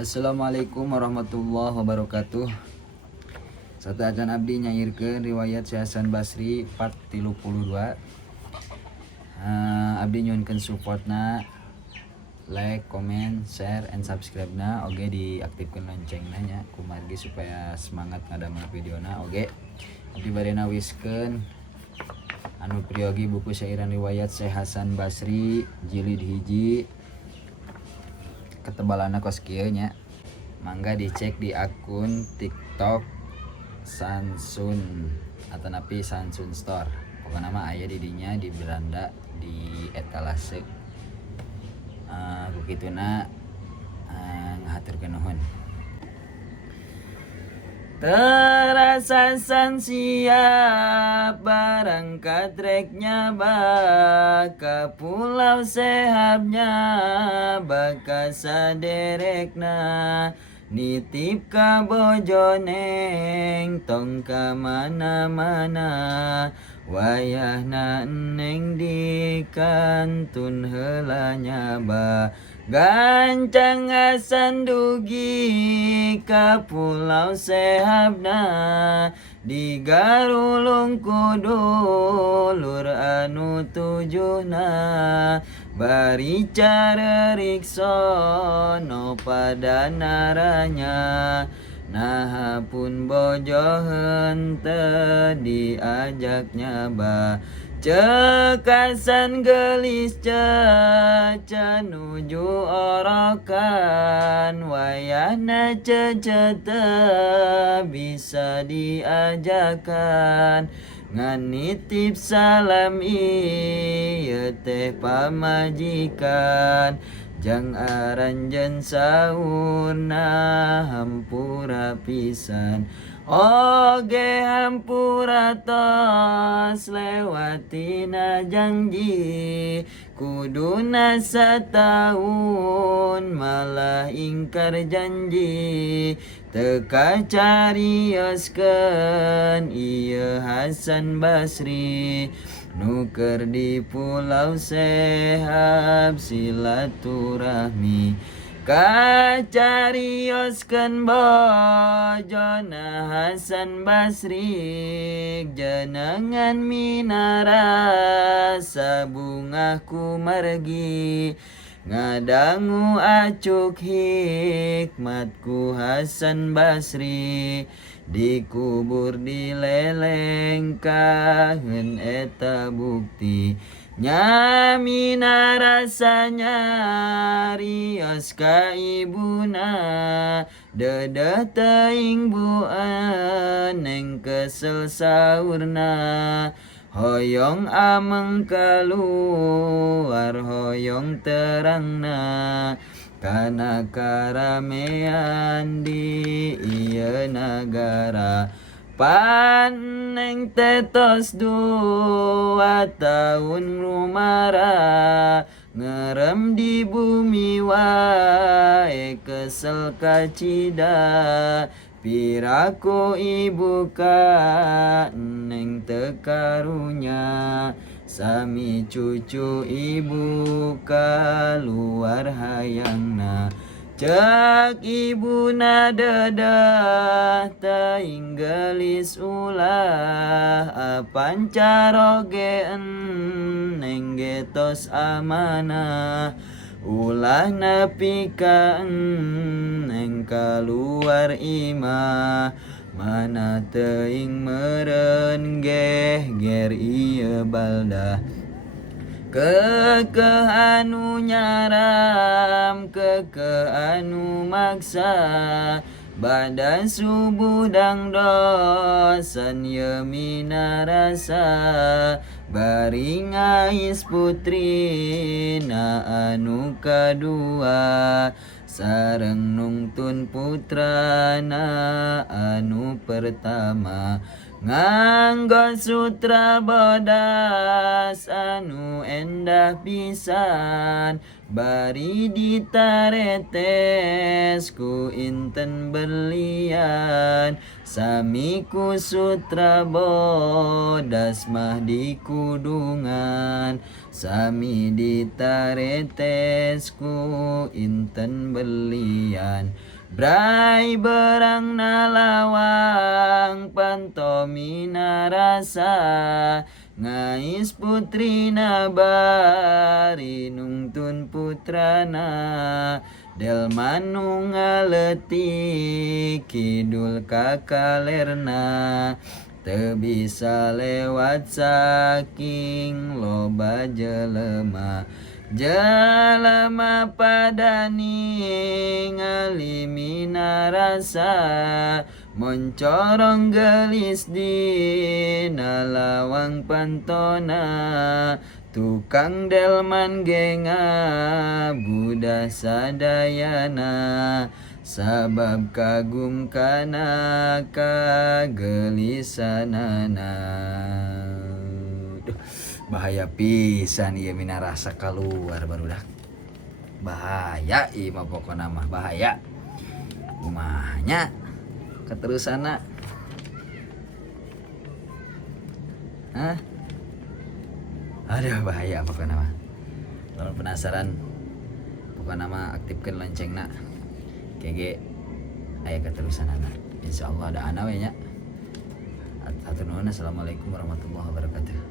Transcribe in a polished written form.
Assalamualaikum warahmatullahi wabarakatuh. Satu ajan abdi nyairkeun riwayat Syekh Hasan Basri part 32. Abdi nyuhunkeun supportna, like, comment, share, and subscribe na. Oge diaktifkeun loncengna nya kumargi supaya semangat ngadamel videona. Oge abdi barena wiskeun anu priogi buku syairan riwayat Syekh Hasan Basri jilid hiji ketebalanna kos kieu nya. Mangga dicek di akun TikTok Sansun atau napi Sansun Store. Pokoknya mah aya di dinya di beranda di etalase. Bukituna ngahaturkeun nuhun. Terasa siap berangkat treknya baka pulau sehabnya baka saderekna nitip ka bojoneng tong ka mana-mana wayahna neng di kantun heula nyaba gancang asan dugi ka pulau sehabna digarulung kudulur anu tujuhna bari carerik sono pada naranya nah pun bojo henteu diajak nyaba cekasan gelis ceca nuju orokan wayahna cecete bisa diajakan ngan nitip salam ieu teh pamajikan jang aranjeun saurna hampura pisan oge hampura tos lewatina janji kuduna sataun malah ingkar janji teka carioskeun ieu Hasan Basri nuker di pulau sehab silaturahmi kacarioskeun bojona Hasan Basri jenengan minara sabungah kumargi ngadangu acuk hikmatku Hasan Basri dikubur dileleng kaheun eta bukti nyamina rasanya rios ka ibuna dedeh teuing buan neng kesel saurna hoyong ameng keluar hoyong terangna kana karamean di ieu nagara paneng tetos 2 tahun rumara ngerem di bumi wae kesel kacida piraku ibu ka neng teu karunya sami cucu ibu kaluar hayangna cek ibuna dedah teuing gelis ulah apan caroge neng getos amanah ulah nepi ka neng kaluar imah mana teuing meureun ger ieu baldah kekeh anu nyaram kekeh anu maksa badan subuh dangdosan ye minarasa bari ngais putrina anu kadua sareng nungtun putrana anu pertama nganggo sutra bodas anu endah pisan bari ditaretes ku inten berlian sami ku sutra bodas mah di kudungan sami ditaretes ku inten berlian Brai berang nalawang pantomina rasa ngais putri nabari nungtun putrana delmanu ngaleti kidul kakalerna teu bisa lewat saking loba jelema jalema padani ngalimina rasa moncorong gelis di nalawang pantona tukang delman genga budak sadayana sabab kagum kana kagelisanana. Bahaya pisan ieu mina rasa keluar barudak bahaya ieu mah pokona mah bahaya kumahnya keterusana aduh bahaya pokona mah lamun penasaran pokona mah aktifkeun loncengna kege aya keterusanana insyaallah ada ana we nya. Hatur nuhun. Assalamualaikum warahmatullahi wabarakatuh.